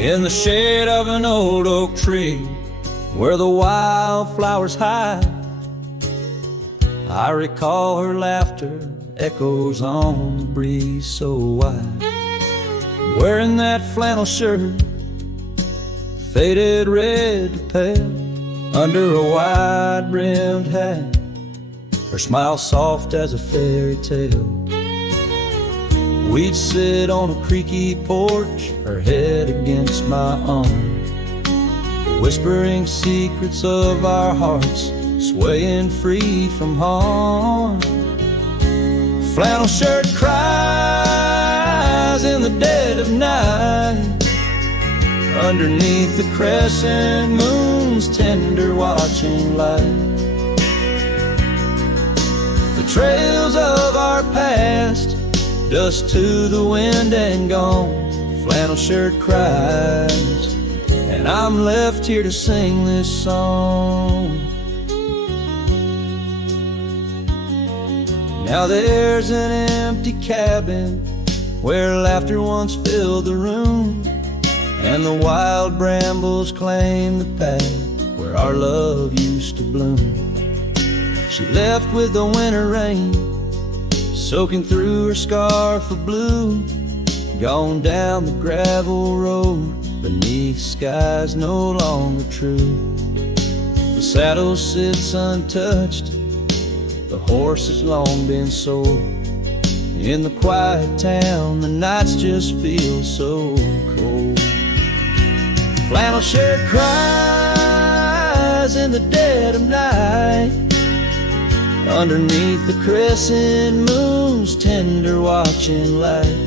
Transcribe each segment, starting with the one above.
in the shade of an old oak tree where the wildflowers hide. I recall her laughter echoes on the breeze so wide. Wearing that flannel shirt, faded red to pale, under a wide-brimmed hat, her smile soft as a fairy tale. We'd sit on a creaky porch, her head against my arm, whispering secrets of our hearts, swaying free from harm. Flannel shirt cries in the dead of night, underneath the crescent moon's tender watching light. The trails of our past, dust to the wind and gone. Flannel shirt cries, and I'm left here to sing this song. Now there's an empty cabin where laughter once filled the room, and the wild brambles claim the path where our love used to bloom. She left with the winter rain soaking through her scarf of blue, gone down the gravel road beneath skies no longer true. The saddle sits untouched, the horse has long been sold. In the quiet town, the nights just feel so cold. Flannel shirt cries in the dead of night, underneath the crescent moon's tender watching light.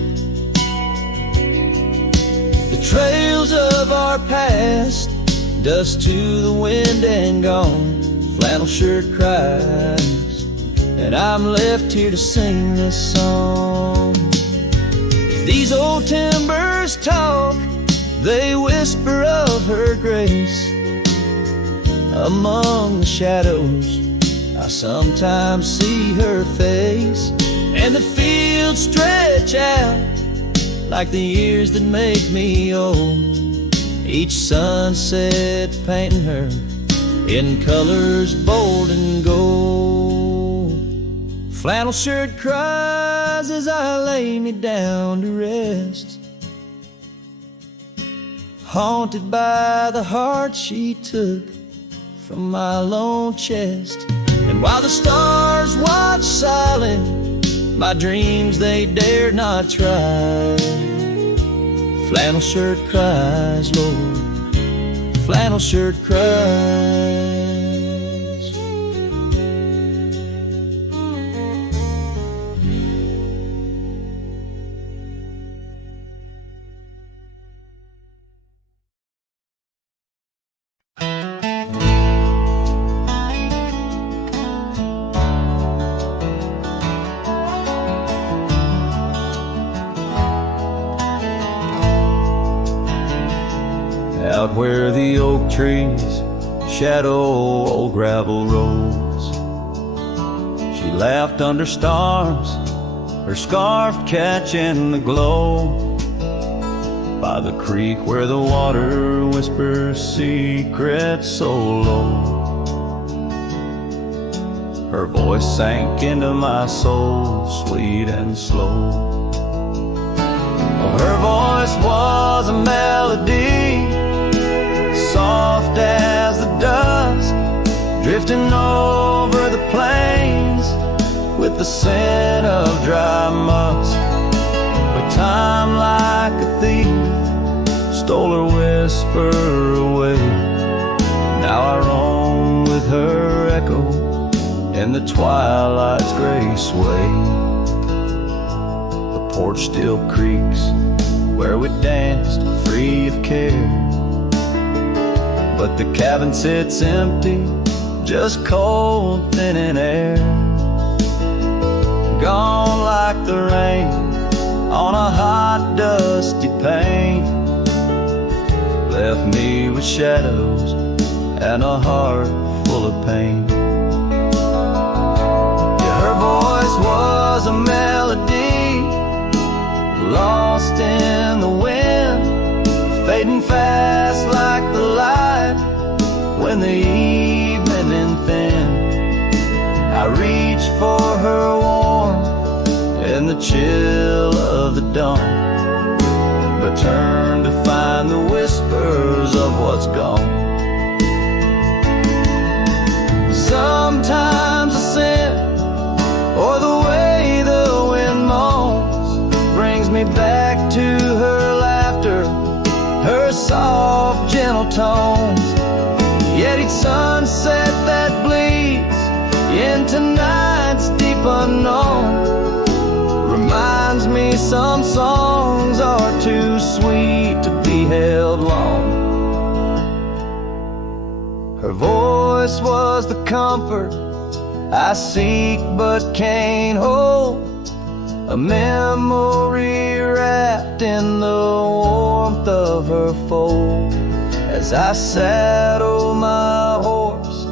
The trails of our past, dust to the wind and gone. Flannel shirt cries, and I'm left here to sing this song. If these old timbers talk, they whisper of her grace. Among the shadows, I sometimes see her face, and the fields stretch out like the years that make me old. Each sunset painting her in colors bold and gold. Flannel shirt cries as I lay me down to rest, haunted by the heart she took from my lone chest. And while the stars watch silent, my dreams they dare not try. Flannel shirt cries, Lord, flannel shirt cries. Out where the oak trees shadow old gravel roads, she laughed under stars, her scarf catching the glow. By the creek where the water whispers secrets so low, her voice sank into my soul, sweet and slow. Her voice was a melody, soft as the dusk, drifting over the plains with the scent of dry musk. But time like a thief stole her whisper away. Now I roam with her echo in the twilight's gray sway. The porch still creaks where we danced free of care, but the cabin sits empty, just cold, thinning air. Gone like the rain on a hot, dusty pane, left me with shadows and a heart full of pain. Yeah, her voice was a melody, lost in the wind, fading fast like the light when the evening thin. I reach for her warmth in the chill of the dawn, but turn to find the whispers of what's gone. Sometimes a scent or the way the wind moans brings me back to her laughter, her soft, gentle tones. Yet each sunset that bleeds into night's deep unknown reminds me some songs are too sweet to be held long. Her voice was the comfort I seek but can't hold, a memory wrapped in the warmth of her fold. As I saddle my horse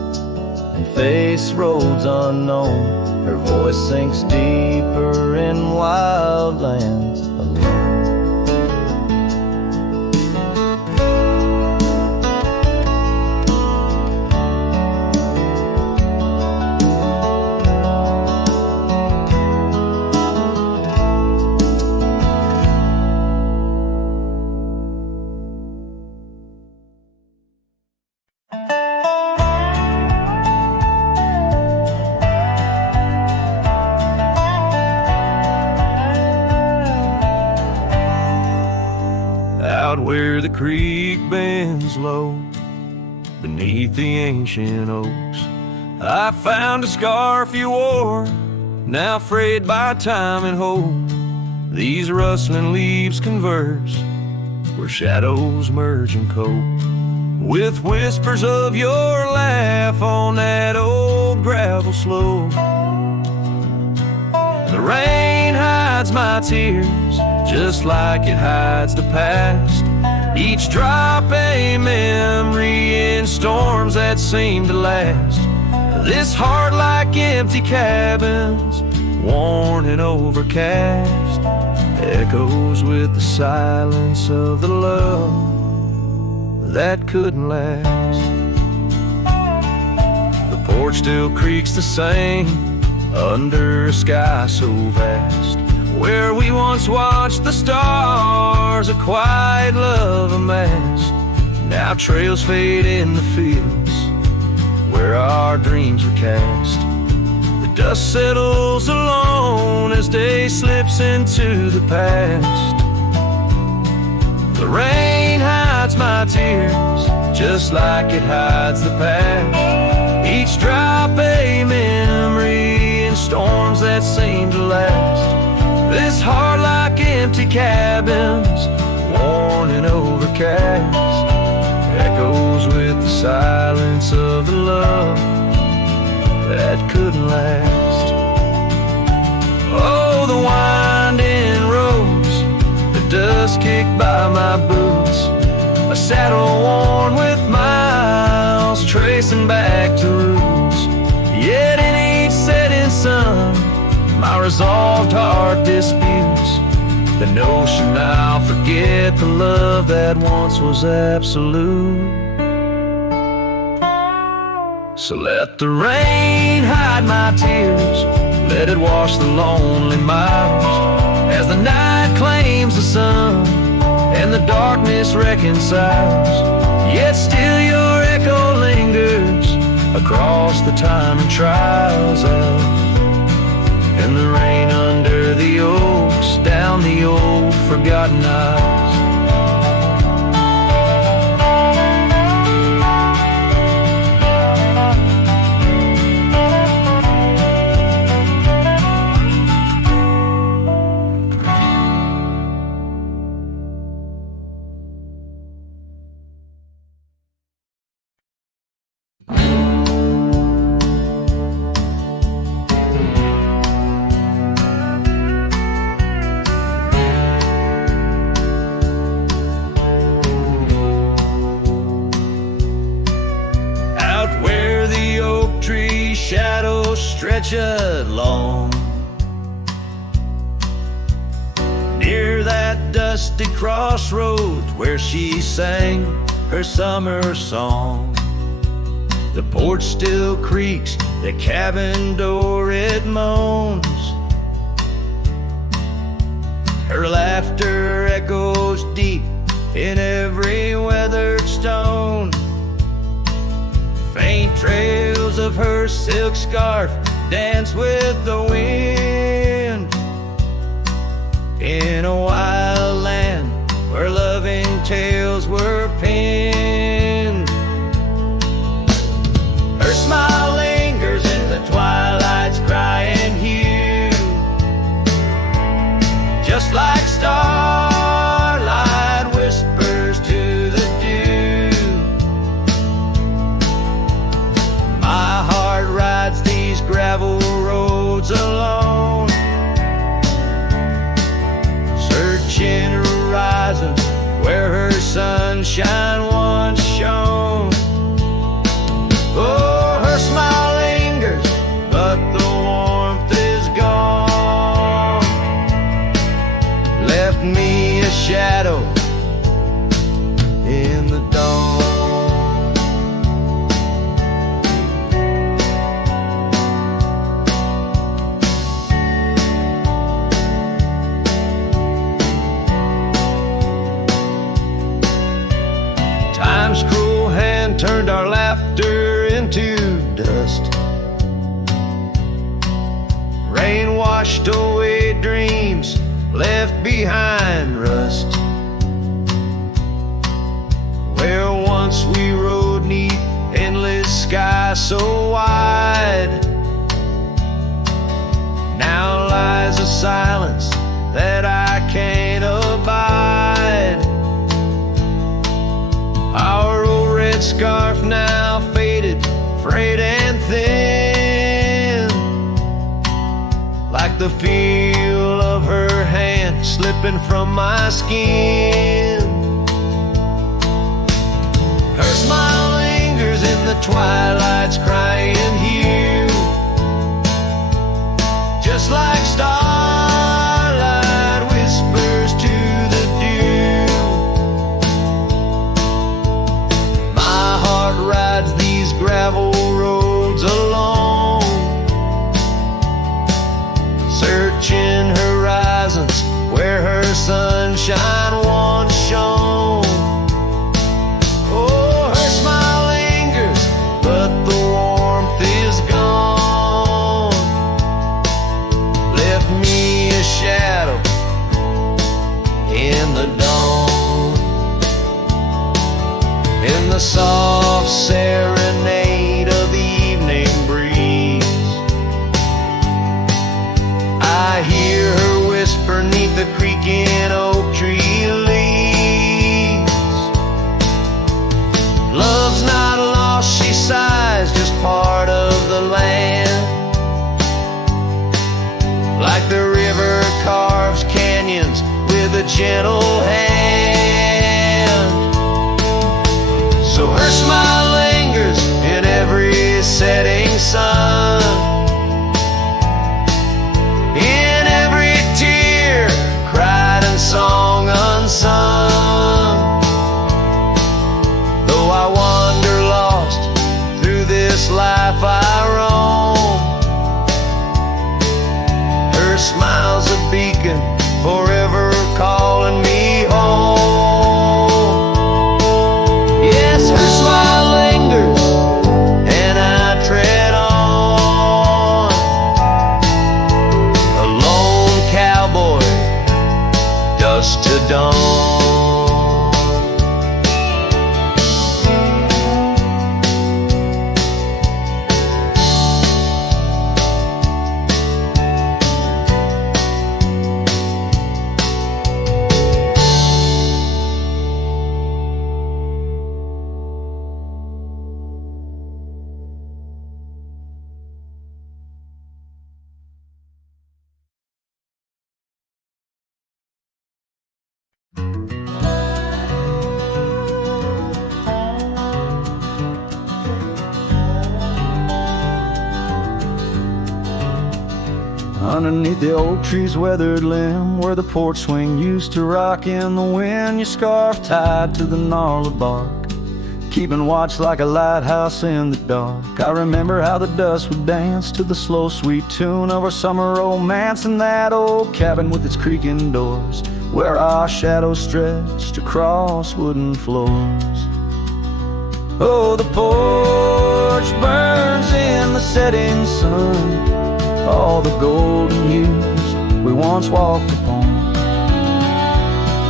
and face roads unknown, her voice sinks deeper in wild lands alone. Where the creek bends low beneath the ancient oaks, I found a scarf you wore, now frayed by time and hope. These rustling leaves converse where shadows merge and cope, with whispers of your laugh on that old gravel slope. The rain hides my tears just like it hides the past, each drop a memory in storms that seem to last. This heart like empty cabins, worn and overcast, echoes with the silence of the love that couldn't last. The porch still creaks the same under a sky so vast, where we once watched the stars, a quiet love amassed. Now trails fade in the fields where our dreams were cast. The dust settles alone as day slips into the past. The rain hides my tears just like it hides the past, each drop a memory in storms that seem to last. This heart like empty cabins, worn and overcast, echoes with the silence of the love that couldn't last. Oh, the winding roads, the dust kicked by my boots, a saddle worn with miles, tracing back to roots. Yet in each setting sun, my resolved heart disputes the notion I'll forget the love that once was absolute. So let the rain hide my tears, let it wash the lonely miles, as the night claims the sun and the darkness reconciles. Yet still your echo lingers across the time and trials of, and the rain under the oaks, down the old forgotten aisles. Stretched long near that dusty crossroads where she sang her summer song. The porch still creaks, the cabin door it moans. Her laughter echoes deep in every weathered stone. Faint trails of her silk scarf dance with the wind in a wild land where loving tales were penned. Her smile lingers in the twilight's crying hue, just like starlight whispers to the dew. My heart rides these gravel roads alone, searching horizons where her sunshine once shone. Oh, her smile lingers, but the warmth is gone. Left me a shadow in the dawn. Time's cruel hand turned our laughter into dust. Rain washed away dreams, left behind rust. Where once we rode neath endless sky so wide, now lies a silence that I can't abide. Our old red scarf now faded, frayed and thin, like the feel of her hand slipping from my skin. Her smile lingers in the twilight's crying hue, just like starlight whispers to the dew. My heart rides these gravel roads alone, searching horizons where her sunshine once shone. Oh, her smile lingers, but the warmth is gone. Left me a shadow in the dawn. In the soft serenade of the evening breeze, I hear her whisper neath the creaking oak tree leaves. Love's not lost, she sighs, just part of the land. Like the river carves canyons with a gentle hand. So her smile lingers in every setting sun, in every tear cried and song unsung. Though I wander lost through this life I roam, her smile's a beacon forever calling me home. Yes, her smile lingers and I tread on, a lone cowboy, dusk to dawn. underneath the oak tree's weathered limb, where the porch swing used to rock in the wind, your scarf tied to the gnarled bark, keeping watch like a lighthouse in the dark. I remember how the dust would dance to the slow, sweet tune of our summer romance in that old cabin with its creaking doors, where our shadows stretched across wooden floors. Oh, the porch burns in the setting sun, all the golden years we once walked upon.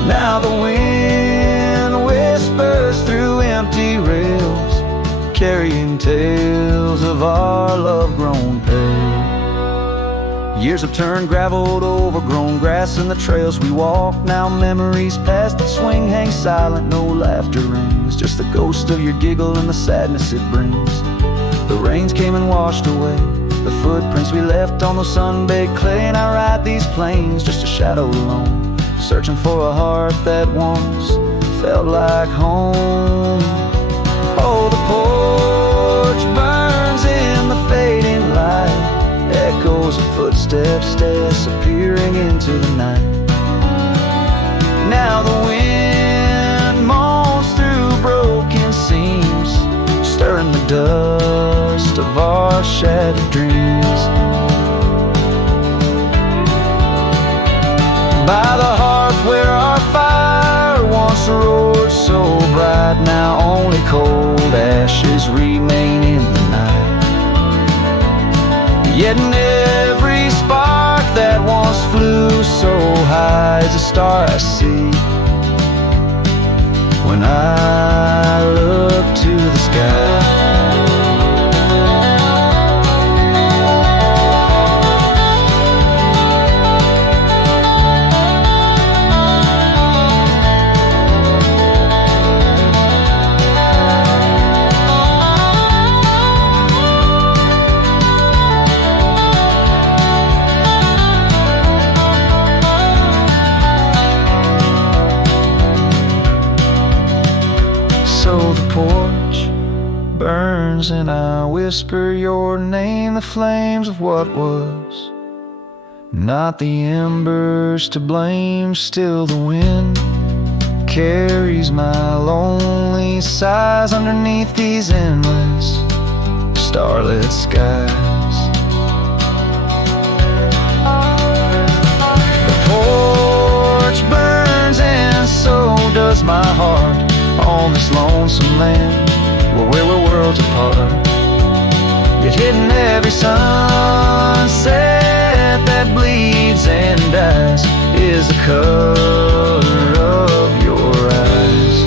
Now the wind whispers through empty rails, carrying tales of our love grown pale. Years have turned gravel to overgrown grass, and the trails we walk now memories past. The swing hangs silent, no laughter rings, just the ghost of your giggle and the sadness it brings. The rains came and washed away the footprints we left on the sun-baked clay, and I ride these plains just a shadow alone, searching for a heart that once felt like home. Oh, the porch burns in the fading light, echoes of footsteps disappearing into the night. Now the wind moans through broken seams, stirring the dust of our shattered dreams. By the hearth where our fire once roared so bright, now only cold ashes remain in the night. Yet in every spark that once flew so high is a star I see when I look to the sky. And I whisper your name, the flames of what was, not the embers to blame. Still the wind carries my lonely sighs underneath these endless starlit skies. The porch burns and so does my heart on this lonesome land where we're worlds apart. Yet hidden every sunset that bleeds and dies is the color of your eyes.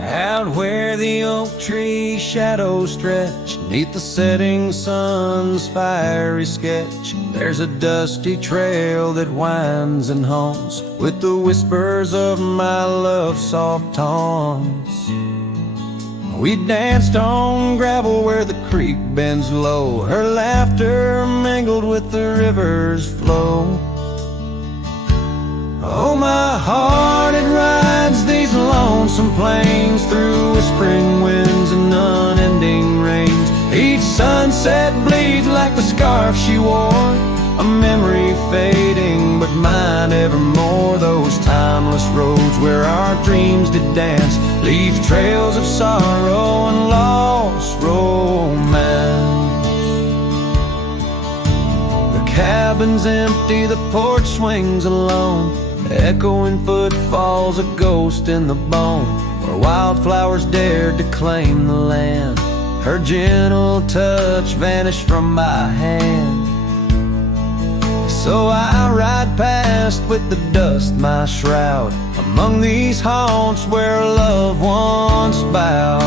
Out where the oak tree shadows stretch neath the setting sun's fiery sketch, there's a dusty trail that winds and haunts with the whispers of my love's soft taunts. We danced on gravel where the creek bends low, her laughter mingled with the river's flow. Oh, my heart, it rides these lonesome plains through whispering winds and unending rains. Each sunset bleeds like the scarf she wore, a memory fading but mine evermore. Those timeless roads where our dreams did dance leave trails of sorrow and lost romance. The cabin's empty, the porch swings alone, echoing footfalls, a ghost in the bone, where wildflowers dared to claim the land. Her gentle touch vanished from my hand. So I ride past with the dust my shroud, among these haunts where love once bowed.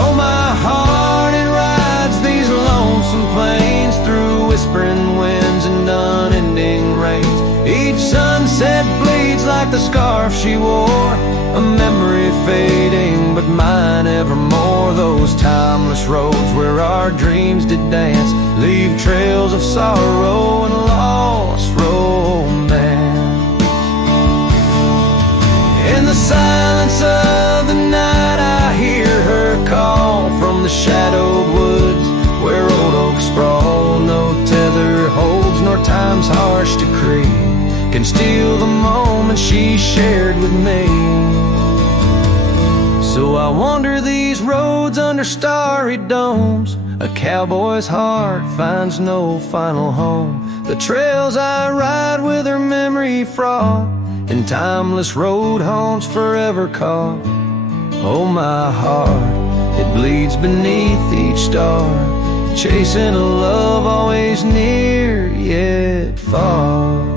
Oh, my heart, it rides these lonesome plains through whispering winds and unending rains. Each sunset bleeds like the scarf she wore, a memory fading but mine evermore. Those times timeless roads where our dreams did dance, leave trails of sorrow and lost romance. In the silence of the night I hear her call from the shadowed woods where old oaks sprawl. No tether holds nor time's harsh decree can steal the moment she shared with me. So I wander these roads under starry domes. A cowboy's heart finds no final home. The trails I ride with her memory fraught, in timeless road haunts forever caught. Oh, my heart, it bleeds beneath each star, chasing a love always near yet far.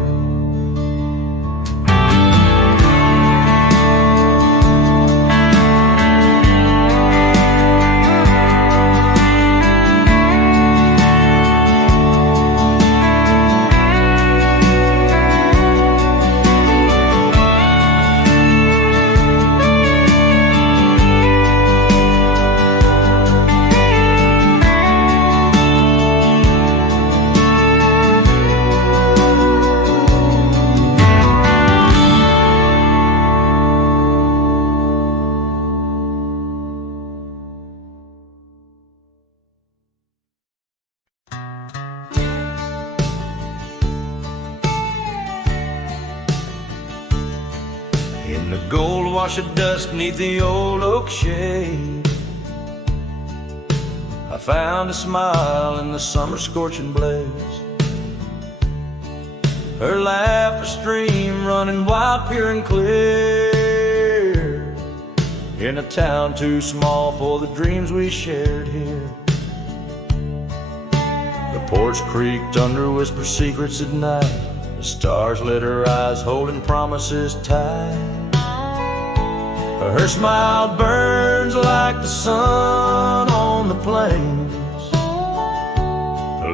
In the gold wash of dust beneath the old oak shade, I found a smile in the summer scorching blaze. Her laugh a stream running wild, pure and clear, in a town too small for the dreams we shared here. The porch creaked under whispered secrets at night. The stars lit her eyes, holding promises tight. Her smile burns like the sun on the plains,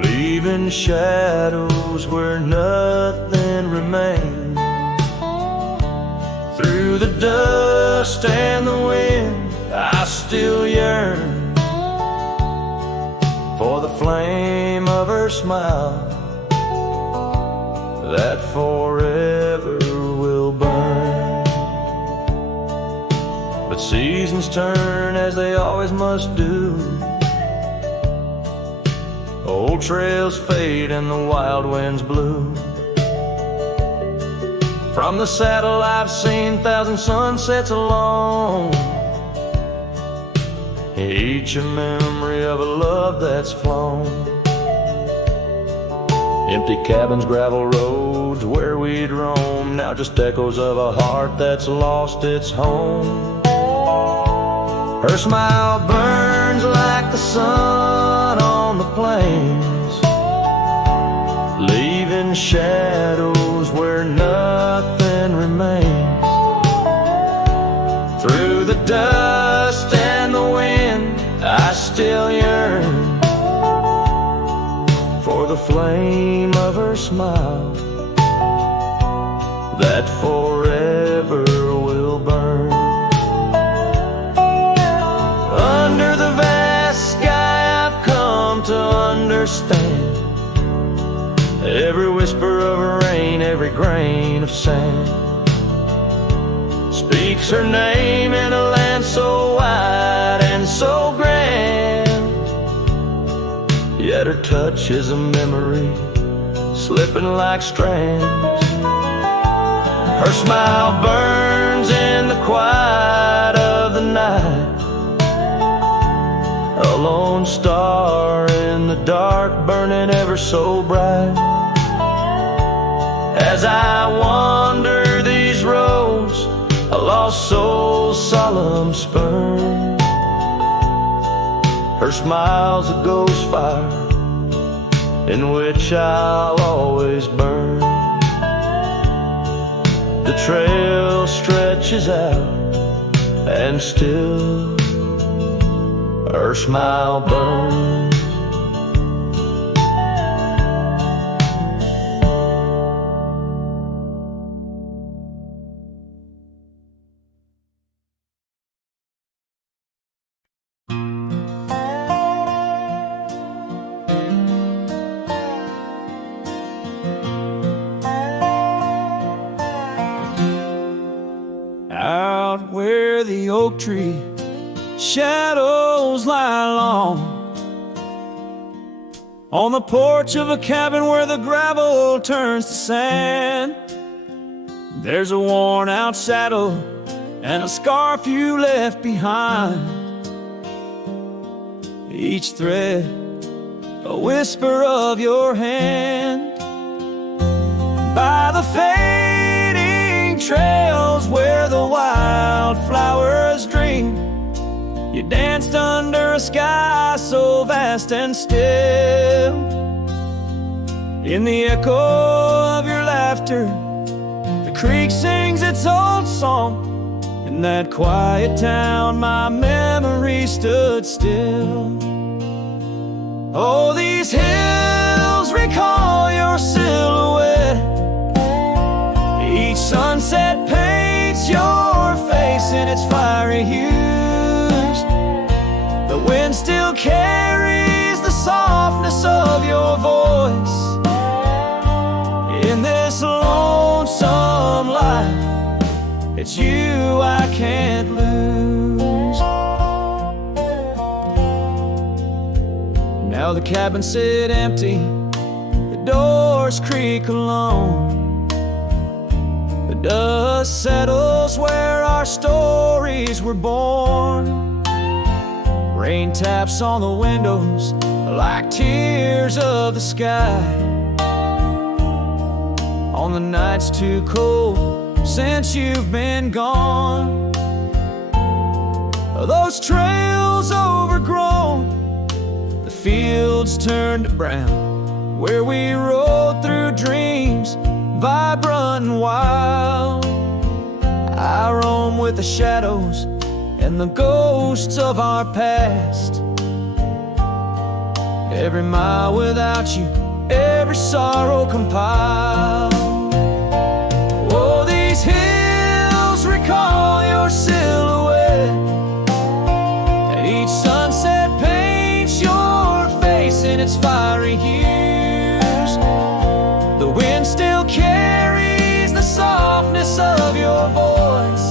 leaving shadows where nothing remains. Through the dust and the wind, I still yearn for the flame of her smile that forever will burn. But seasons turn as they always must do. Old trails fade and the wild winds blow. From the saddle I've seen thousand sunsets alone, each a memory of a love that's flown. Empty cabins, gravel roads where we'd roam, now just echoes of a heart that's lost its home. Her smile burns like the sun on the plains, leaving shadows where nothing remains. Through the dust and the wind, I still yearn for the flame of her smile that forever will burn. Under the vast sky I've come to understand every whisper of rain, every grain of sand speaks her name in a land so wide and so grand. Yet her touch is a memory slipping like strands. Her smile burns in the quiet of the night, a lone star in the dark burning ever so bright. As I wander these roads, a lost soul's solemn spurn, her smile's a ghost fire in which I'll always burn. The trail stretches out and still her smile burns. On the porch of a cabin where the gravel turns to sand, there's a worn out saddle and a scarf you left behind. Each thread a whisper of your hand. By the fading trails where the wildflowers dream, you danced under a sky so vast and still. In the echo of your laughter, the creek sings its old song. In that quiet town, my memory stood still. Oh, these hills recall your silhouette. Each sunset paints your face in its fiery hues. The wind still carries the softness of your voice. In this lonesome life, it's you I can't lose. Now the cabins sit empty, the doors creak alone. The dust settles where our stories were born. Rain taps on the windows like tears of the sky. On the nights too cold since you've been gone, those trails overgrown, the fields turned to brown, where we rode through dreams vibrant and wild. I roam with the shadows and the ghosts of our past. Every mile without you, every sorrow compiled. Oh, these hills recall your silhouette, and each sunset paints your face in its fiery hues. The wind still carries the softness of your voice.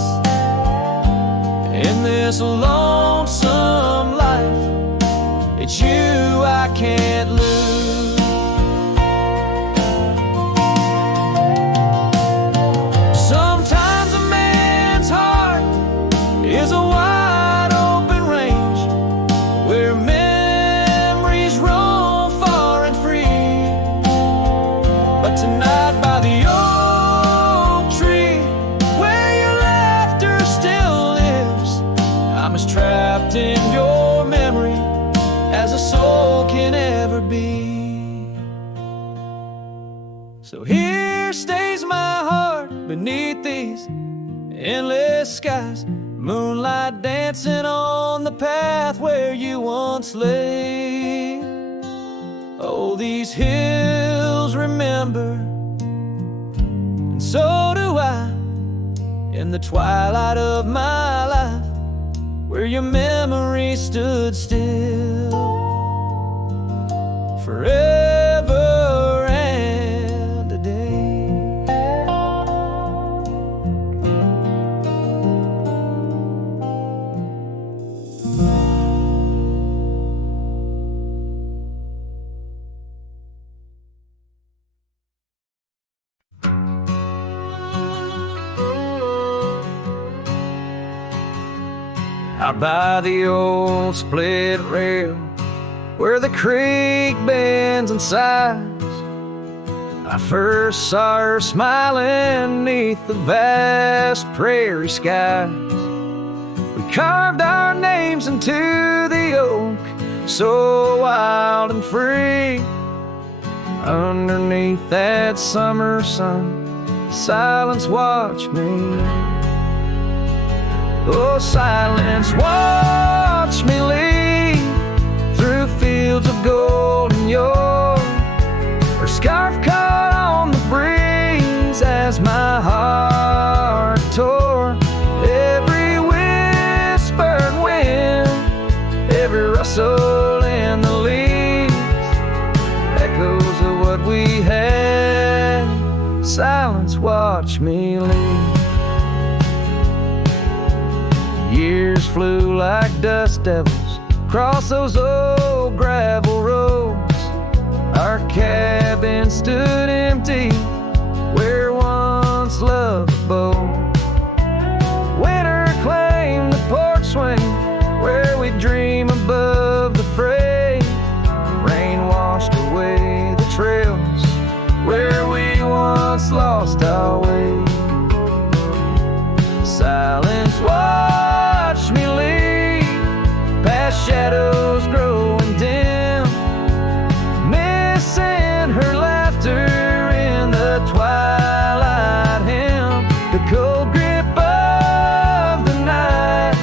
In this lonesome life, it's you I can't lose. Sometimes a man's heart is a wide open range where memories roam far and free. But tonight by the oak tree where your laughter still lives, I'm as trapped in your memory as a soul can ever be. So here stays my heart beneath these endless skies, moonlight dancing on the path where you once lay. Oh, these hills remember, and so do I, in the twilight of my life, where your memory stood still forever and a day. Out by the old split rail where the creek bends and sighs, I first saw her smiling neath the vast prairie skies. We carved our names into the oak, so wild and free. Underneath that summer sun, silence watched me. Oh, silence, watch me lead through fields of gold and yore. Her scarf caught on the breeze as my heart tore. Every whispered wind, every rustle in the leaves, echoes of what we had. Silence, watch me lead. Years flew like dust devils across those old gravel roads. stood empty where once love abode. Winter claimed the porch swing where we dream above the fray. Rain washed away the trails where we once lost our way. Silence watched me leave past shadows growing dim, missing her laughter in the twilight hymn. The cold grip of the night,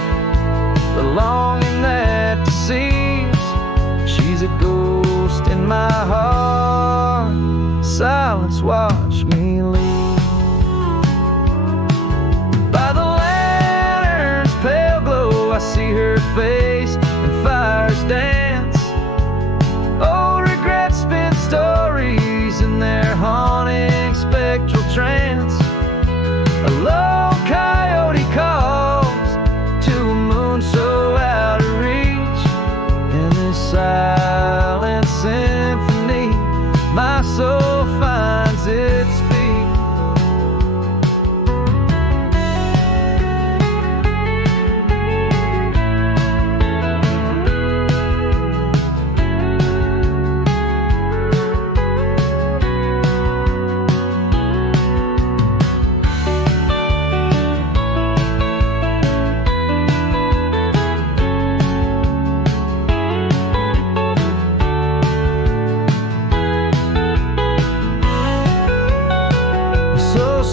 the longing that deceives. She's a ghost in my heart. Silence watched me leave. By the lantern's pale glow, I see her face and fires dance. Old regrets spin stories in their haunting spectral trance. A lone coyote calls to a moon so out of reach. In this silent symphony, my soul finds its speech.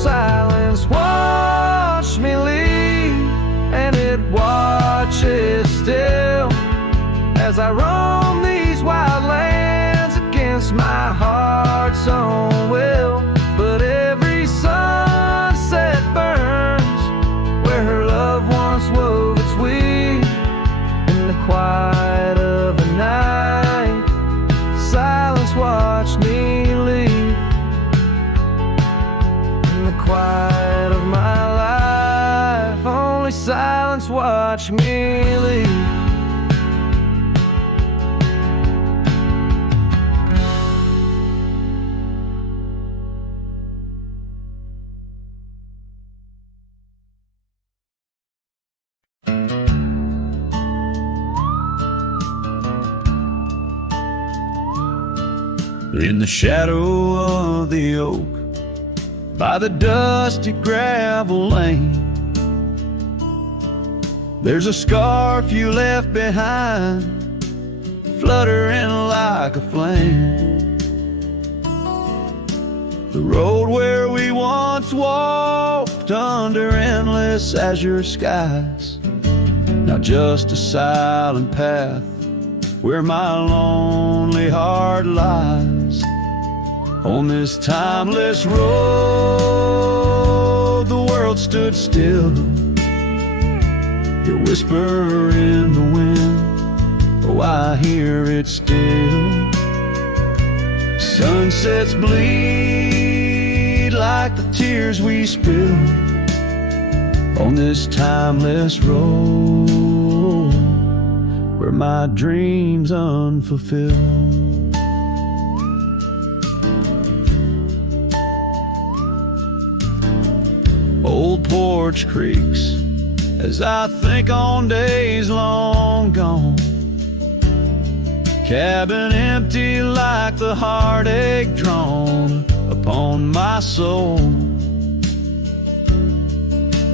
Silence watched me leave, and it watches still as I roam these wild lands against my heart's own will. But every sunset burns where her love once wove its weave. In the quiet of the night, silence watched me leave. Quiet of my life, only silence watch me leave. In the shadow of the oak, by the dusty gravel lane, there's a scarf you left behind, fluttering like a flame. The road where we once walked under endless azure skies, now just a silent path where my lonely heart lies. On this timeless road, the world stood still. Your whisper in the wind, oh, I hear it still. Sunsets bleed like the tears we spill on this timeless road where my dreams unfulfilled. Old porch creaks as I think on days long gone. Cabin empty like the heartache drawn upon my soul.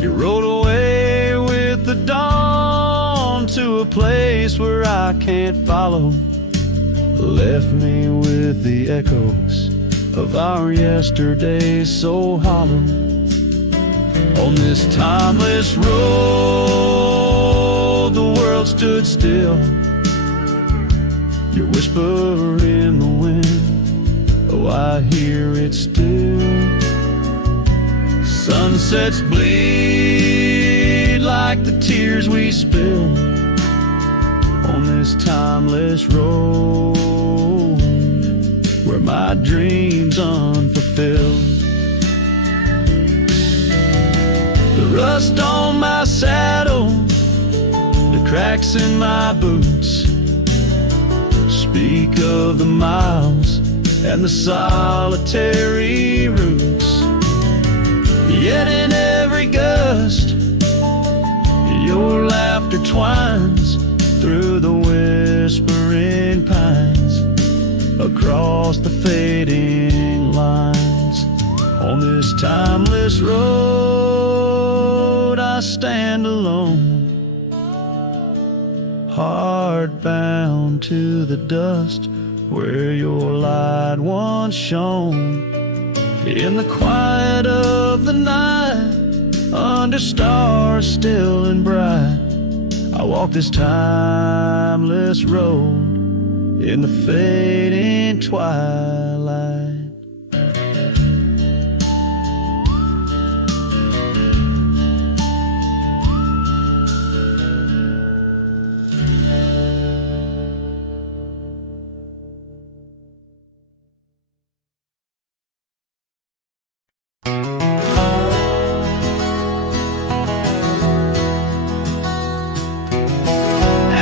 You rode away with the dawn to a place where I can't follow. Left me with the echoes of our yesterdays so hollow. On this timeless road, the world stood still. Your whisper in the wind, oh, I hear it still. Sunsets bleed like the tears we spill on this timeless road where my dreams unfulfilled. The rust on my saddle, the cracks in my boots speak of the miles and the solitary roots. Yet in every gust, your laughter twines through the whispering pines, across the fading lines. On this timeless road I stand alone, heart bound to the dust where your light once shone. In the quiet of the night, under stars still and bright, I walk this timeless road in the fading twilight.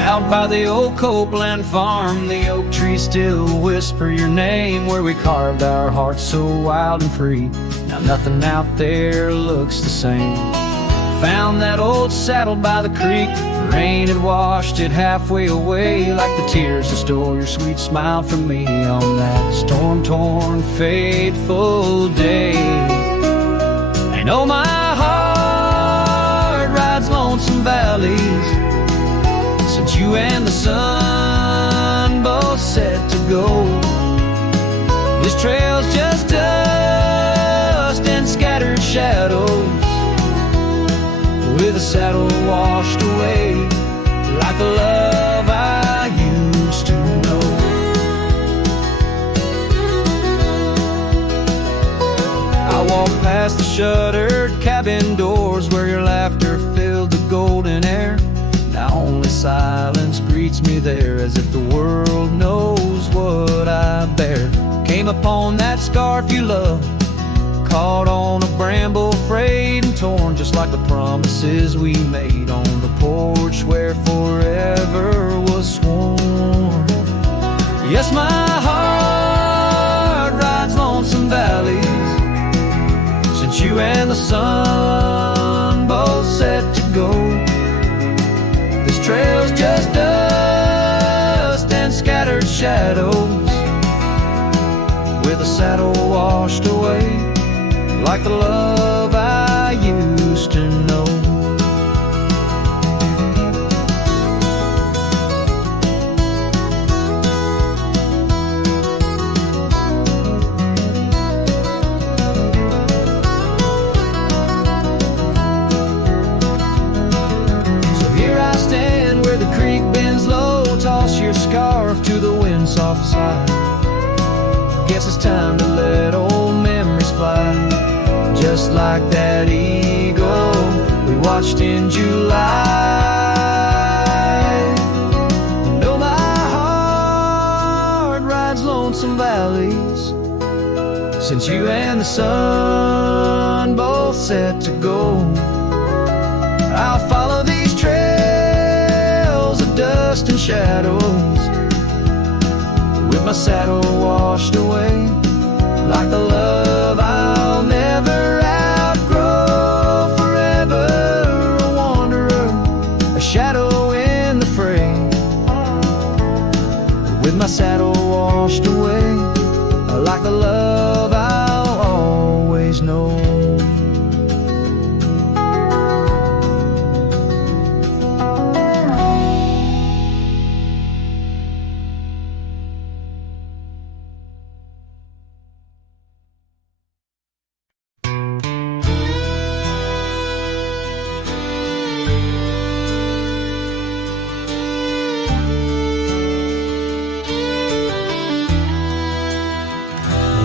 Out by the old Copeland farm, the oak trees still whisper your name, where we carved our hearts so wild and free. Now nothing out there looks the same. Found that old saddle by the creek, the rain had washed it halfway away, like the tears that stole your sweet smile from me on that storm-torn, fateful day. And oh, my heart rides lonesome valleys since you and the sun both set to go. This trail's just dust and scattered shadows, with a saddle washed away, like the love I used to know. I walk past the shuttered cabin doors, where your laughter filled the golden air. Now only silence greets me there, as if the world knows what I bear. Came upon that scarf you love, caught on a bramble, frayed and torn, just like the promises we made on the porch where forever was sworn. Yes, my heart rides lonesome valleys since you and the sun both set to go. This trail's just dust and scattered shadows, with a saddle washed away, like the love I used to know. So here I stand where the creek bends low, toss your scarf to the wind's soft side. Guess it's time to let old memories fly, just like that eagle we watched in July. No, my heart rides lonesome valleys since you and the sun both set to go. I'll follow these trails of dust and shadows, with my saddle washed away, like the love I'll never outgrow. Forever a wanderer, a shadow in the fray, with my saddle washed away, like the love I'll always know.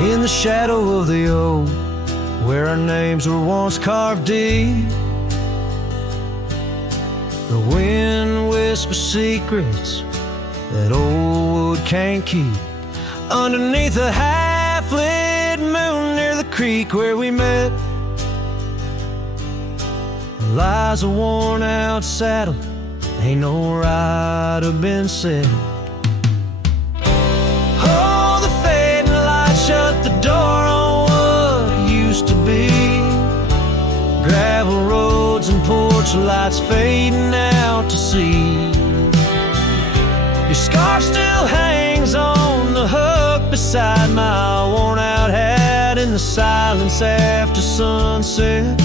In the shadow of the oak, where our names were once carved deep, the wind whispers secrets that old wood can't keep. Underneath a half-lit moon near the creek where we met, lies a worn-out saddle, ain't no rider been said. Oh, the fading light porch lights fading out to sea. Your scarf still hangs on the hook beside my worn-out hat in the silence after sunset.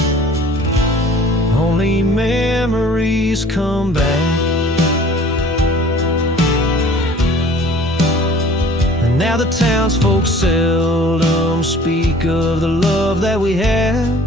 Only memories come back. And now the townsfolk seldom speak of the love that we had.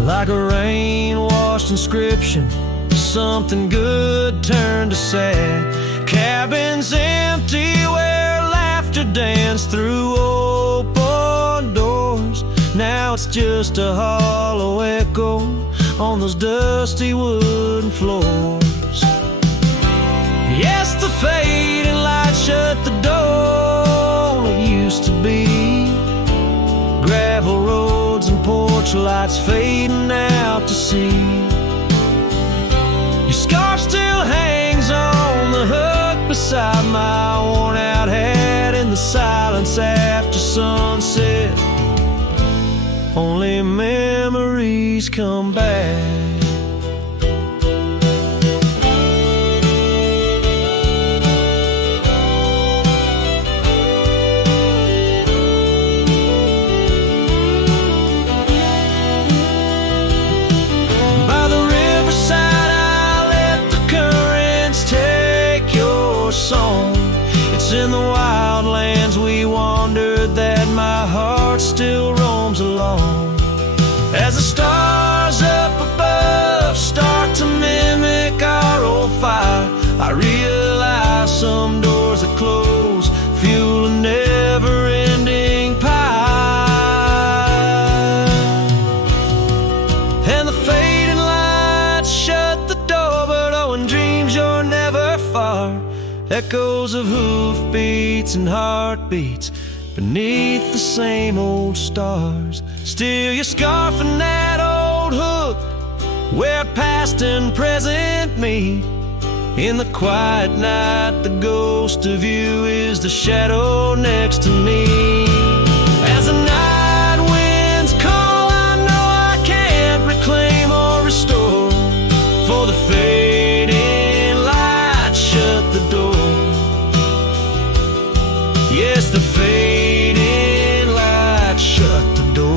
Like a rain-washed inscription, something good turned to sad. Cabins empty where laughter danced through open doors. Now it's just a hollow echo on those dusty wooden floors. Yes, the fading light shut the door. It used to be gravel roads and porch lights fading out to sea. Your scarf still hangs on the hook beside my worn-out hat in the silence after sunset. Only memories come back. By the riverside I let the currents take your song. It's in the wildlands we wandered that my heart still roams along. As the stars up above start to mimic our old fire, I realize some doors that close fuel a never-ending pie. And the fading lights shut the door, but oh, in dreams you're never far. Echoes of hoofbeats and heartbeats beneath the same old stars. Still your scarf and that old hook where past and present meet. In the quiet night the ghost of you is the shadow next to me. As the night winds call, I know I can't reclaim or restore, for the fading light shut the door. Yes, the fading light shut the door.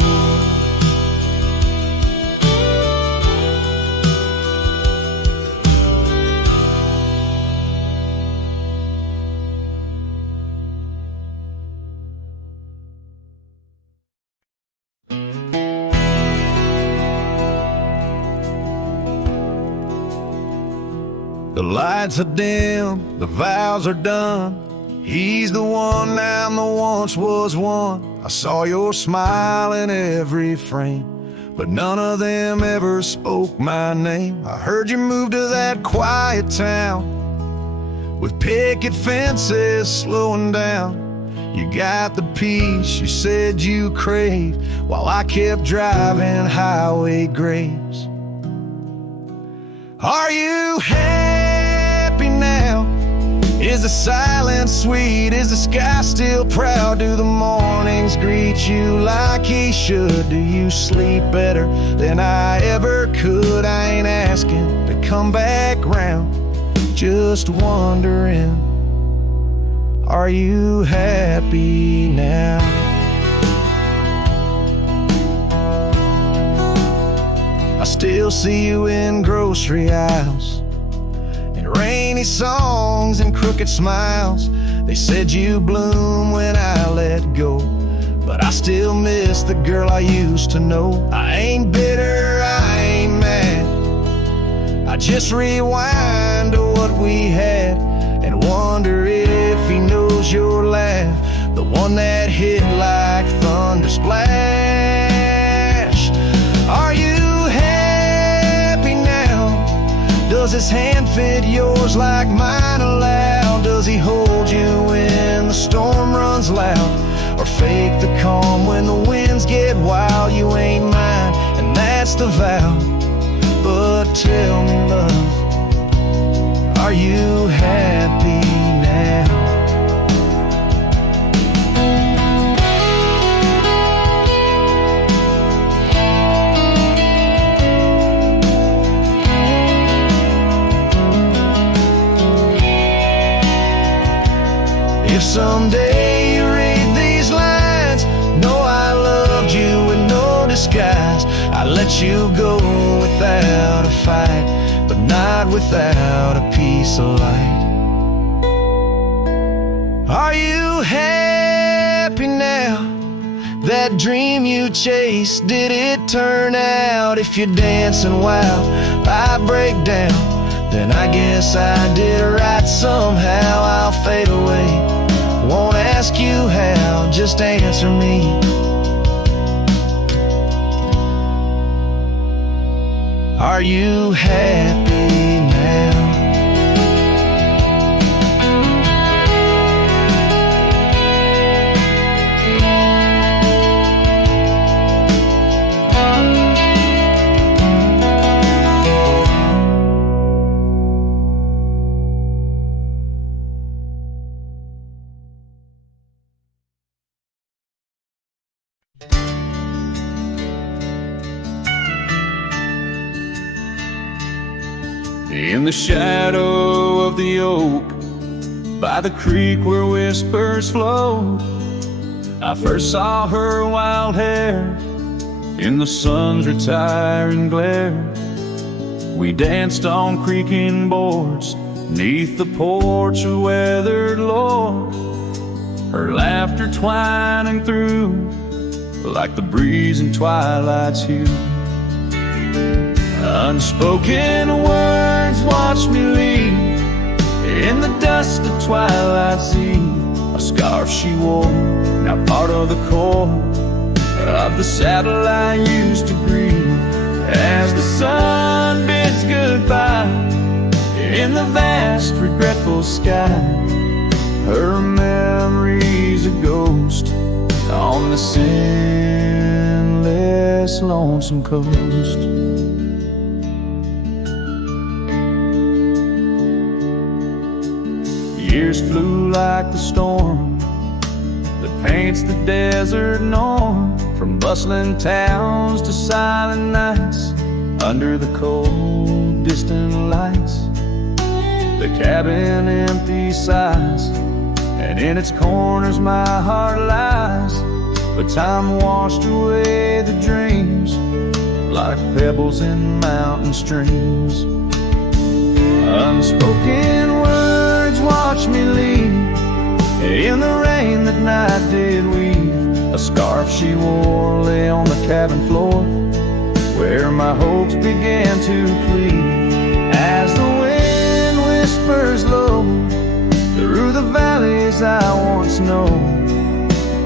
The lights are dim, the vows are done. He's the one now, the once was one. I saw your smile in every frame, but none of them ever spoke my name. I heard you moved to that quiet town with picket fences slowing down. You got the peace you said you craved, while I kept driving highway graves. Are you happy now? Is the silence sweet? Is the sky still proud? Do the mornings greet you like he should? Do you sleep better than I ever could? I ain't asking to come back round, just wondering, are you happy now? I still see you in grocery aisles, rainy songs and crooked smiles. They said you bloom when I let go, but I still miss the girl I used to know. I ain't bitter, I ain't mad, I just rewind to what we had and wonder if he knows your laugh, the one that hit like thunder splash. Are you happy now? Does his hand fit yours like mine allow? Does he hold you when the storm runs loud, or fake the calm when the winds get wild? You ain't mine, and that's the vow. But tell me, love, are you happy now? someday you read these lines, know I loved you with no disguise. I let you go without a fight, but not without a piece of light. Are you happy now? That dream you chased, did it turn out? If you're dancing while I break down, then I guess I did right somehow. I'll fade away, won't ask you how, just answer me. Are you happy now? In the shadow of the oak, by the creek where whispers flow, I first saw her wild hair in the sun's retiring glare. We danced on creaking boards neath the porch of weathered lore, her laughter twining through like the breeze in twilight's hue. Unspoken words watch me leave in the dust of twilight's eve. A scarf she wore, now part of the core of the saddle I used to grieve. As the sun bids goodbye in the vast regretful sky, her memory's a ghost on the endless lonesome coast. Years flew like the storm that paints the desert norm, from bustling towns to silent nights under the cold distant lights. The cabin empty sighs, and in its corners my heart lies. But time washed away the dreams like pebbles in mountain streams. Unspoken words watch me leave in the rain that night did weave. A scarf she wore lay on the cabin floor where my hopes began to cleave. As the wind whispers low through the valleys I once known,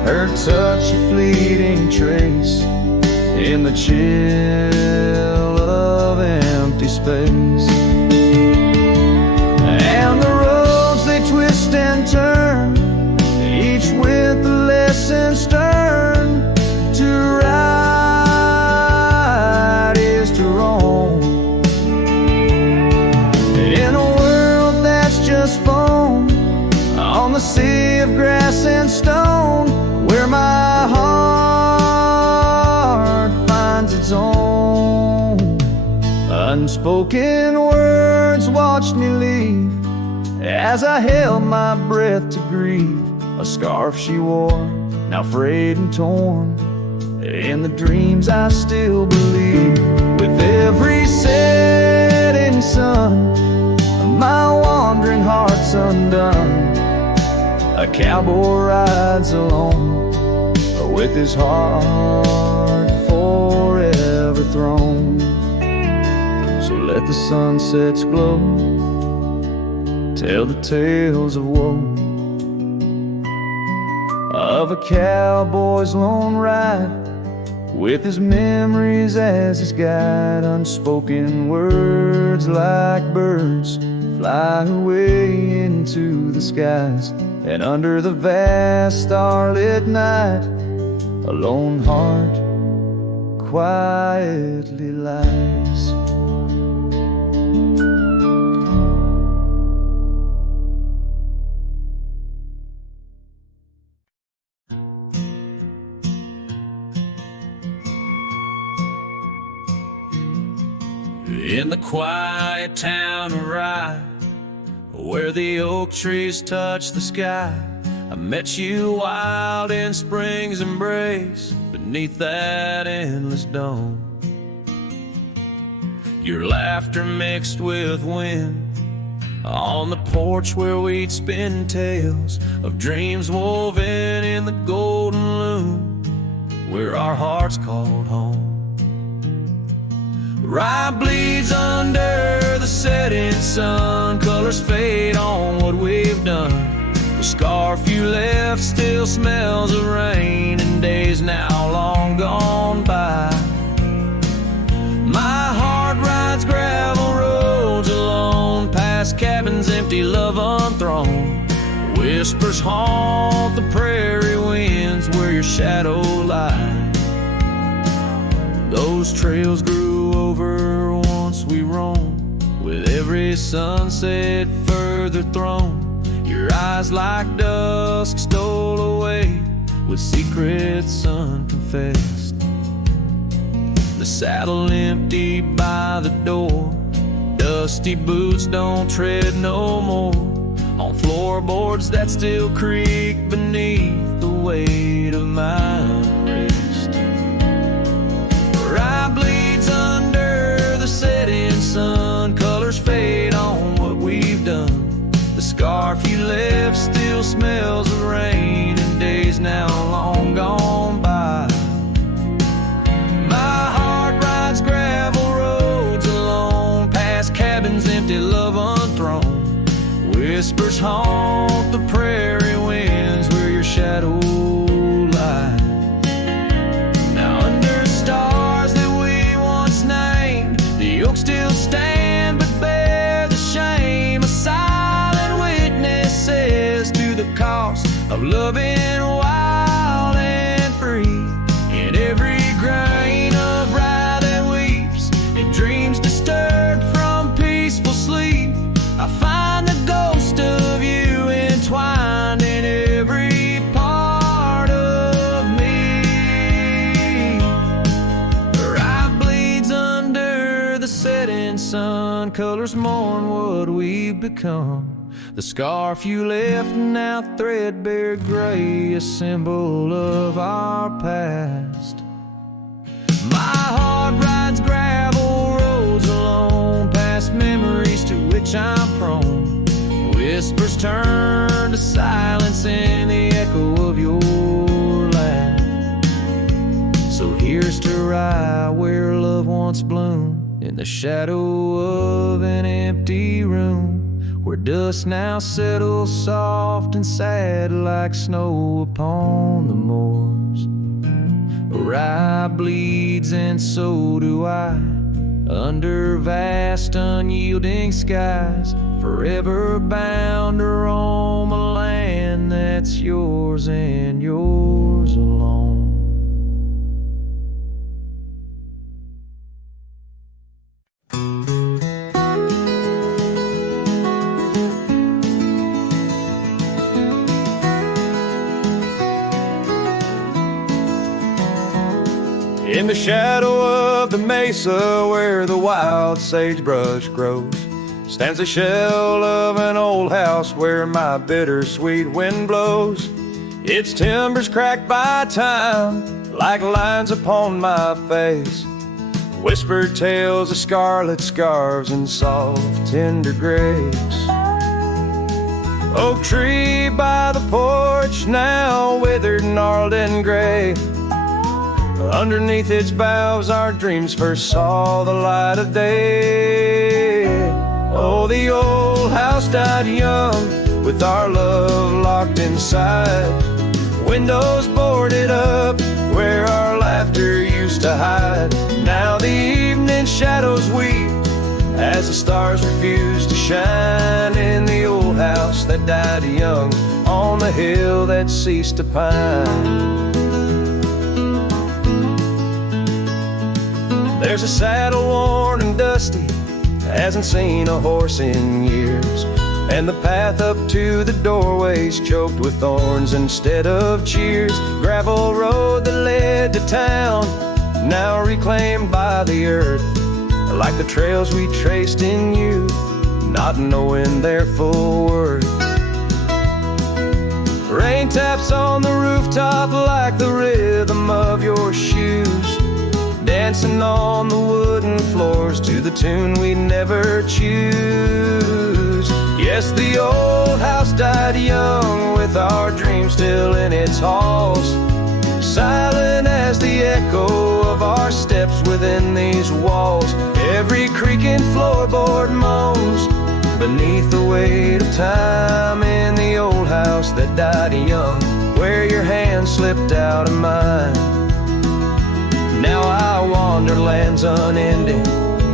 her touch a fleeting trace in the chill of empty space. And the roads they twist and turn, each with a lesson stern. To ride is to roam in a world that's just foam on the sea of grass and stone, where my heart finds its own. Unspoken words watched me leave as I held my breath to grieve. A scarf she wore, now frayed and torn, in the dreams I still believe. With every setting sun, my wandering heart's undone. A cowboy rides alone, with his heart forever thrown. So let the sunsets glow, tell the tales of woe, of a cowboy's lone ride, with his memories as his guide. Unspoken words like birds fly away into the skies, and under the vast starlit night a lone heart quietly lies. In the quiet town of Rye, where the oak trees touch the sky, I met you wild in spring's embrace, beneath that endless dome. Your laughter mixed with wind on the porch where we'd spin tales of dreams woven in the golden loom, where our hearts called home. Rye bleeds under the setting sun, colors fade on what we've done. The scarf you left still smells of rain and days now long gone by. My heart rides gravel roads alone, past cabins empty, love unthrown. Whispers haunt the prairie winds where your shadow lies. Those trails grew over once we roamed, with every sunset further thrown. Your eyes like dusk stole away, with secrets unconfessed. The saddle empty by the door, dusty boots don't tread no more on floorboards that still creak beneath the weight of my wrist. Rye bleeds under the setting sun, colors fade on what we've done. The scarf you left still smells of rain and days now long gone by. My heart rides gravel roads alone, past cabins empty, love unthrown. Whispers haunt the prairie winds where your shadow lies. Now under stars that we once named, the oaks still stand but bear the shame. A silent witness says to the cost of loving wild and free. In every grain of rye that weeps, in dreams disturbed from peaceful sleep, I find the ghost of you entwined in every part of me. Rye bleeds under the setting sun, colors mourn what we've become. The scarf you left now threadbare gray, a symbol of our past. My heart rides gravel roads alone, past memories to which I'm prone. Whispers turn to silence in the echo of your laugh. So here's to Rye, where love once bloomed, in the shadow of an empty room, where dust now settles soft and sad like snow upon the moors. Rye bleeds and so do I, under vast unyielding skies, forever bound to roam a land that's yours and yours alone. In the shadow of the mesa where the wild sagebrush grows, stands the shell of an old house where my bittersweet wind blows. Its timbers cracked by time, like lines upon my face, whispered tales of scarlet scarves and soft tender grapes. Oak tree by the porch, now withered, gnarled and gray. Underneath its boughs our dreams first saw the light of day. Oh, the old house died young, with our love locked inside. Windows boarded up, where our laughter used to hide. Now the evening shadows weep, as the stars refuse to shine. In the old house that died young, on the hill that ceased to pine. There's a saddle worn and dusty, hasn't seen a horse in years, and the path up to the doorway's choked with thorns instead of cheers. Gravel road that led to town, now reclaimed by the earth, like the trails we traced in youth, not knowing their full worth. Rain taps on the rooftop like the rhythm of your shoes, dancing on the wooden floors to the tune we never choose. Yes, the old house died young with our dreams still in its halls, silent as the echo of our steps within these walls. Every creaking floorboard moans beneath the weight of time in the old house that died young, where your hand slipped out of mine. Now I wander lands unending,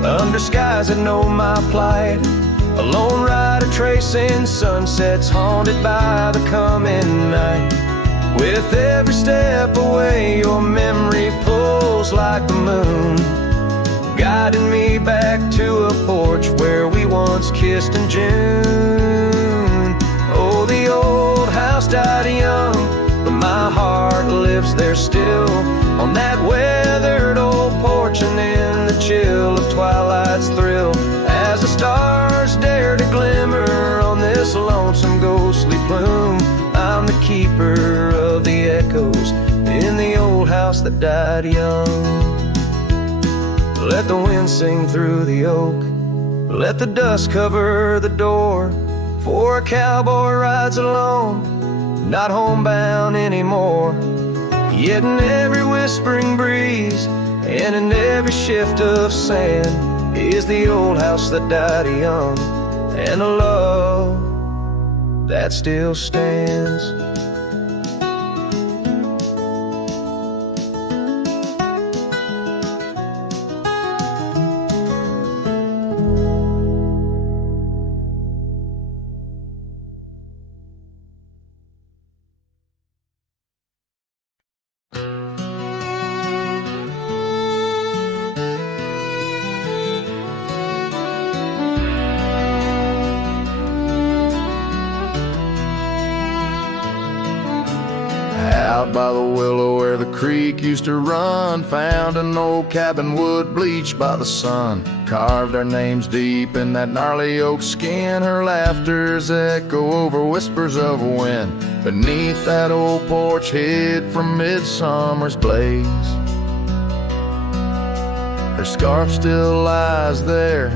under skies that know my plight, a lone rider tracing sunsets haunted by the coming night. With every step away, your memory pulls like the moon, guiding me back to a porch where we once kissed in June. Oh, the old house died young, but my heart lives there still, on that weathered old porch and in the chill of twilight's thrill, as the stars dare to glimmer on this lonesome ghostly plume. I'm the keeper of the echoes in the old house that died young. Let the wind sing through the oak, let the dust cover the door, for a cowboy rides alone, not homebound anymore. Yet in every whispering breeze and in every shift of sand is the old house that died young, and a love that still stands. Out by the willow where the creek used to run, found an old cabin wood bleached by the sun, carved our names deep in that gnarly oak skin. Her laughter's echo over whispers of wind beneath that old porch hid from midsummer's blaze. Her scarf still lies there,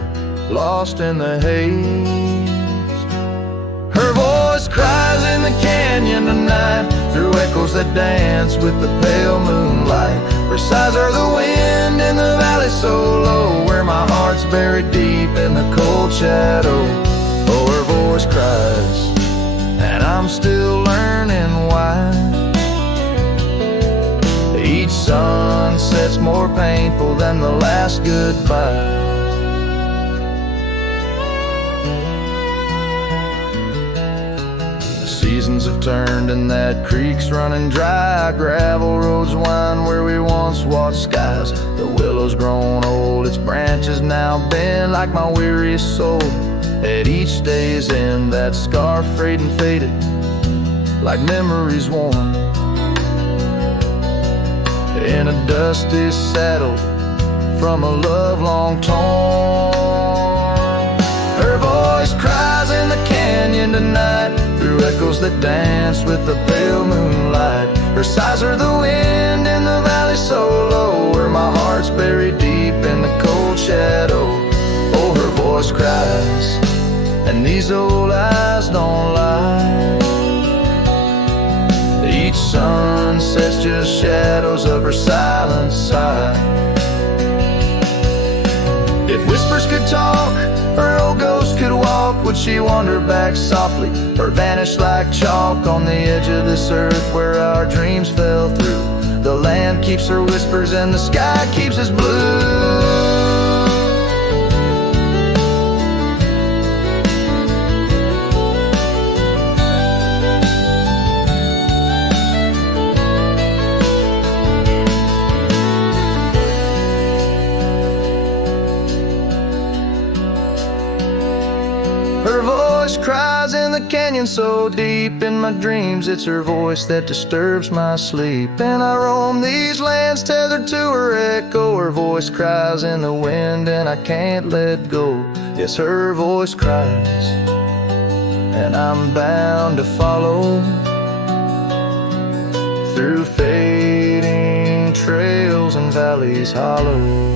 lost in the haze. Her voice cries in the canyon tonight, through echoes that dance with the pale moonlight. Her sighs are the wind in the valley so low, where my heart's buried deep in the cold shadow. Oh, her voice cries, and I'm still learning why. Each sunset's more painful than the last goodbye. Seasons have turned and that creek's running dry. Gravel roads wind where we once watched skies. The willow's grown old, its branches now bend like my weary soul. At each day's end, that scar frayed and faded like memories worn in a dusty saddle from a love long torn. Her voice cries in the canyon tonight, through echoes that dance with the pale moonlight. Her sighs are the wind in the valley so low, where my heart's buried deep in the cold shadow. Oh, her voice cries, and these old eyes don't lie. Each sunset's just shadows of her silent sigh. If whispers could talk, her old ghost could walk, would she wander back softly, or vanish like chalk on the edge of this earth where our dreams fell through? The land keeps her whispers and the sky keeps us blue. Her voice cries in the canyon so deep in my dreams, it's her voice that disturbs my sleep. And I roam these lands tethered to her echo. Her voice cries in the wind and I can't let go. Yes, her voice cries, and I'm bound to follow. through fading trails and valleys hollow.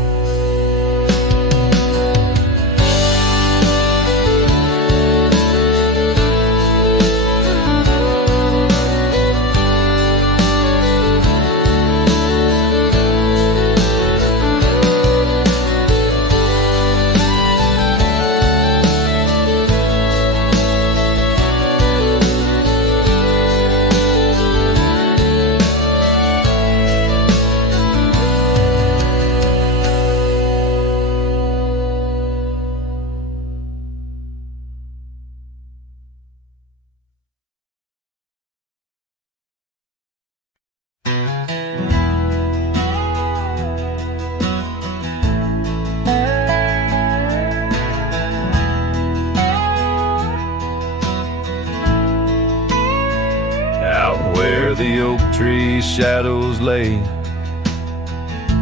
Where the oak tree shadows lay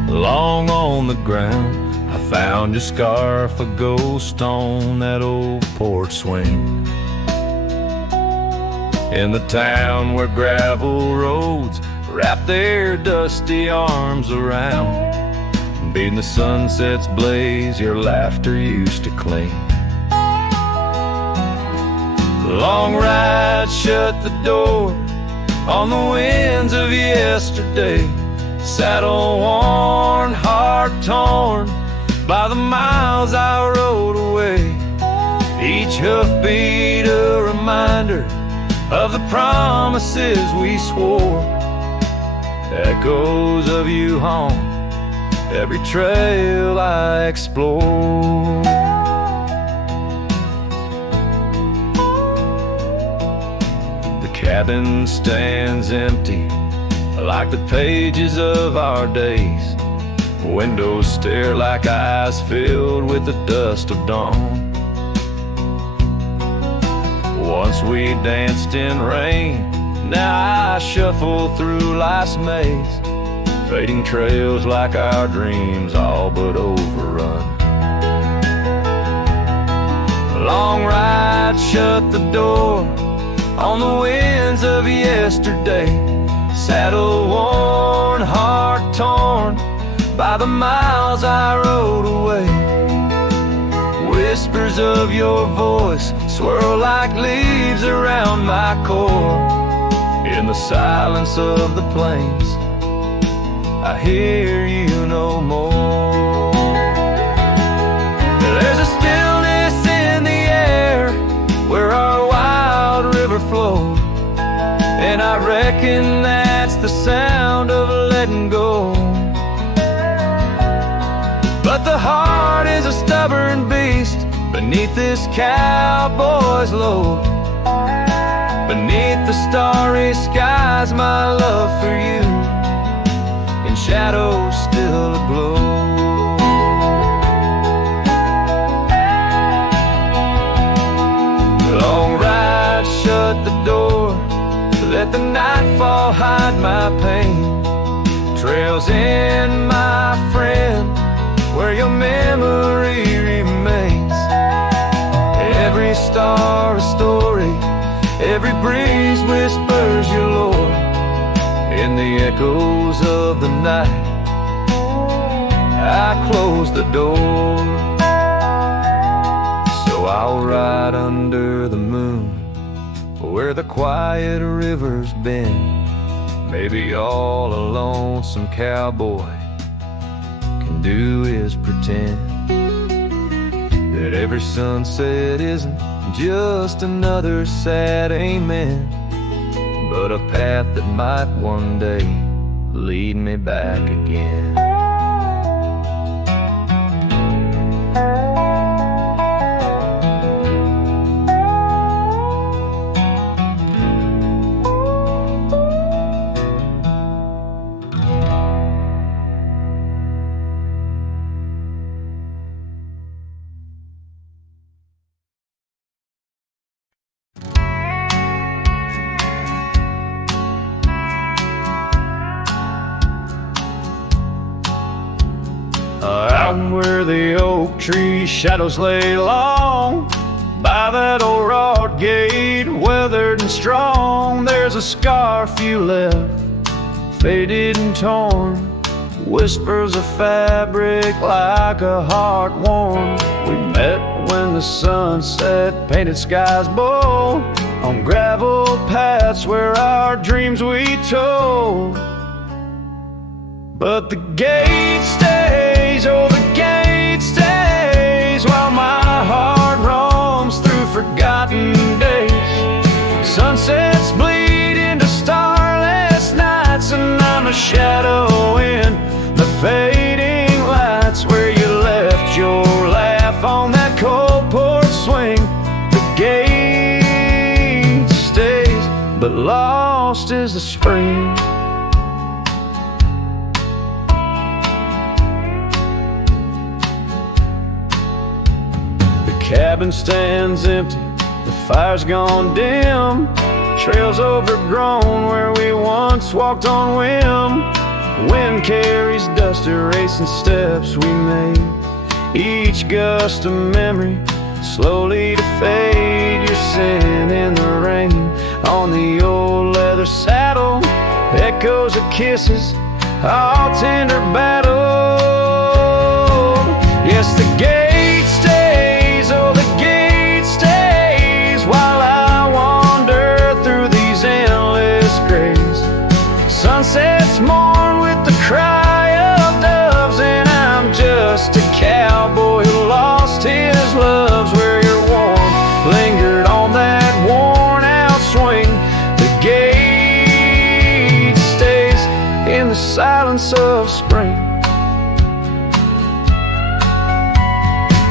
long on the ground, I found your scarf, a ghost on that old porch swing. In the town where gravel roads wrap their dusty arms around, beating the sunset's blaze, your laughter used to cling. Long ride shut the door on the winds of yesterday, saddle worn, heart torn by the miles I rode away. Each hoofbeat a reminder of the promises we swore, echoes of you haunt every trail I explore. Cabin stands empty like the pages of our days. Windows stare like eyes filled with the dust of dawn. Once we danced in rain, now I shuffle through life's maze, fading trails like our dreams all but overrun. Long ride shut the door on the winds of yesterday, saddle worn, heart torn by the miles I rode away. Whispers of your voice swirl like leaves around my core. In the silence of the plains, I hear you no more. There's a stillness in the air where our wild river flowed, and I reckon that's the sound of letting go. But the heart is a stubborn beast beneath this cowboy's load. Beneath the starry skies, my love for you in shadows still aglow. Long ride shut the door, let the nightfall hide my pain. Trails in, my friend, where your memory remains. Every star a story, every breeze whispers your lore. In the echoes of the night, I close the door. So I'll ride under the moon, where the quiet river's been. Maybe all a lonesome cowboy can do is pretend that every sunset isn't just another sad amen, but a path that might one day lead me back again. Out where the oak tree shadows lay long, by that old rod gate, weathered and strong, there's a scarf you left faded and torn, whispers of fabric like a heart worn. We met when the sunset painted skies bold, on gravel paths where our dreams we told. But the gate stays, oh the gate stays, while my heart roams through forgotten days. Sunsets bleed into starless nights, and I'm a shadow in the fading lights, where you left your laugh on that cold porch swing. The gate stays, but lost is the spring. The cabin stands empty, the fire's gone dim, trails overgrown where we once walked on whim. Wind carries dust, erasing steps we made, each gust of memory slowly to fade. You're sitting in the rain on the old leather saddle, echoes of kisses, all tender battle. Yes, the gate stays, oh the gate stays, while I wander through these endless grays. Sunsets mourn with the cry of doves, and I'm just a cowboy who lost his loves, where your warmth lingered on that worn out swing. The gate stays in the silence of spring.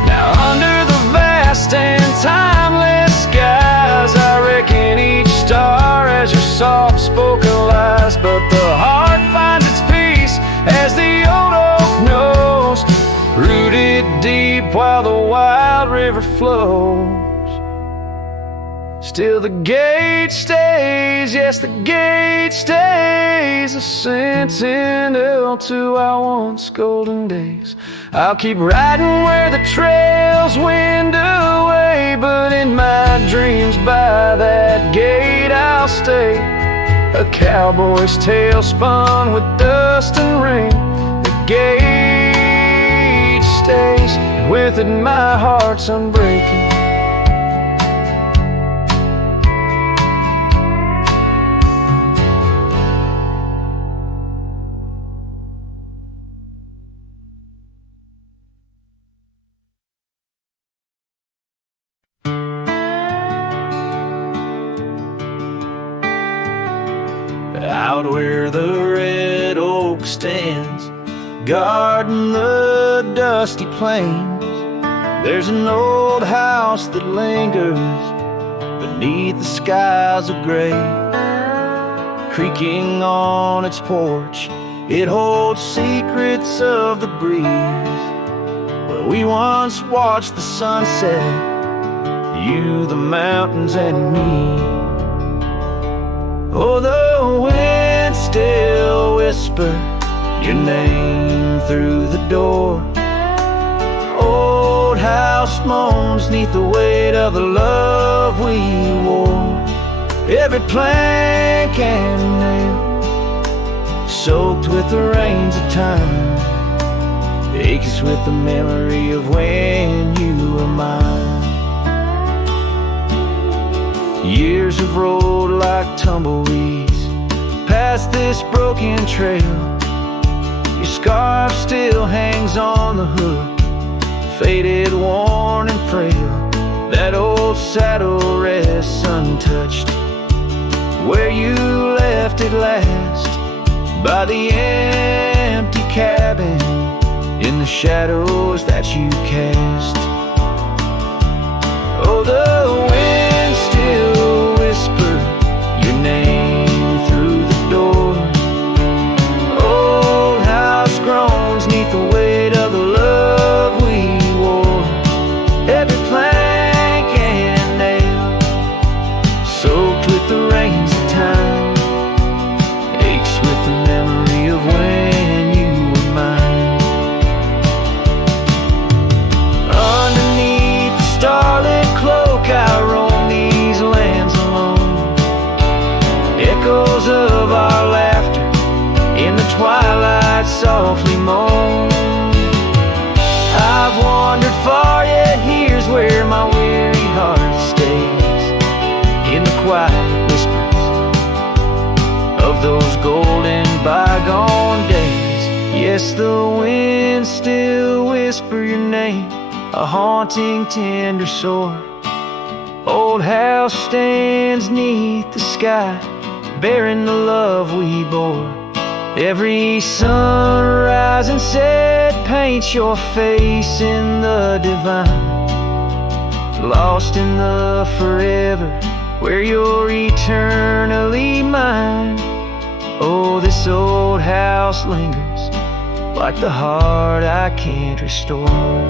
Now under the vast and timeless skies, I reckon each star as your soft-spoken lies, but the heart finds its peace as the old oak knows, rooted deep while the wild river flows. Still the gate stays, yes the gate stays, a sentinel to our once golden days. I'll keep riding where the trails wind away, but in my dreams by that gate I'll stay. A cowboy's tale spun with dust and rain. The gate stays, and with it my heart's unbreaking. Out where the red oak stands, guarding the dusty plains, there's an old house that lingers beneath the skies of gray. Creaking on its porch, it holds secrets of the breeze, where we once watched the sunset, you, the mountains, and me. Oh, the wind still whisper your name through the door. Old house moans neath the weight of the love we wore. Every plank and nail soaked with the rains of time, aches with the memory of when you were mine. Years have rolled like tumbleweeds past this broken trail. Your scarf still hangs on the hook, faded, worn, and frail. That old saddle rests untouched where you left it last, by the empty cabin in the shadows that you cast. Oh, the wind still whisper your name through the door. Old house groans neath the weight of the love we wore. Every plank and nail soaked with the rains of time, aches with the memory of when you were mine. Underneath the starlit cloak I roam, softly moan. I've wandered far, yet here's where my weary heart stays, in the quiet whispers of those golden bygone days. Yes, the winds still whisper your name, a haunting, tender sore. Old house stands 'neath the sky, bearing the love we bore. Every sunrise and set paints your face in the divine, lost in the forever where you're eternally mine. Oh, this old house lingers like the heart I can't restore.